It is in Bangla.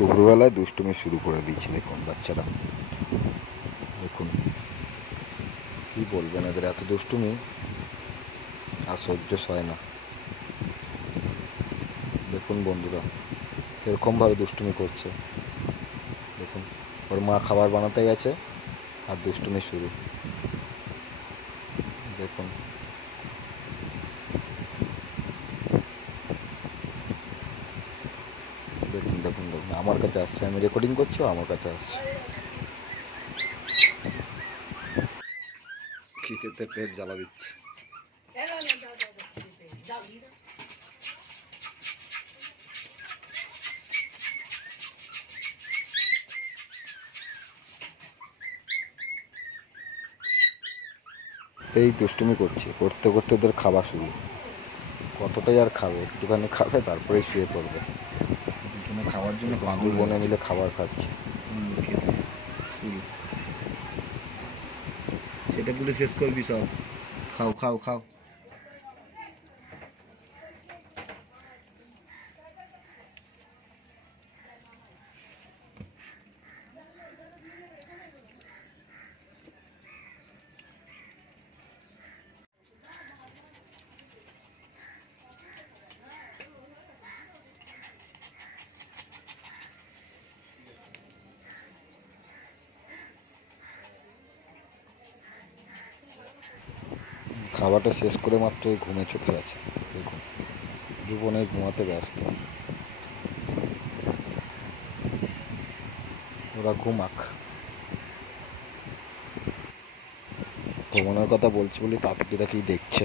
দুপুরবেলায় দুষ্টুমি শুরু করে দিয়েছে দেখুন বাচ্চারা। দেখুন কি বলবেন, এদের এত দুষ্টুমি আর সহ্য হয় না। দেখুন বন্ধুরা এরকমভাবে দুষ্টুমি করছে। দেখুন ওর মা খাবার বানাতে গেছে আর দুষ্টুমি শুরু। দেখুন দেখুন দেখুন দেখুন আমার কাছে আসছে, আমি রেকর্ডিং করছি, আমার কাছে আসছে। খিদেতে পেট জ্বালা দিচ্ছে। এই দুষ্টুমি করছে, করতে করতে ওদের খাওয়া শুরু। কতটাই আর খাবে, একটুখানি খাবে তারপরেই শুয়ে পড়বে। দুজনে খাওয়ার জন্য পাগল বনে মিলে খাবার খাচ্ছে। সেটা পুরো শেষ করবি সব। খাও খাও খাও। খাবারটা শেষ করে মাত্র ঘুমে চোখে আছে। দেখুন দুজনেই ঘুমাতে ব্যস্ত। ওরা ঘুমাক। ভ্রমণের কথা বলছি বলি তাকিয়ে তাকিয়ে দেখছে।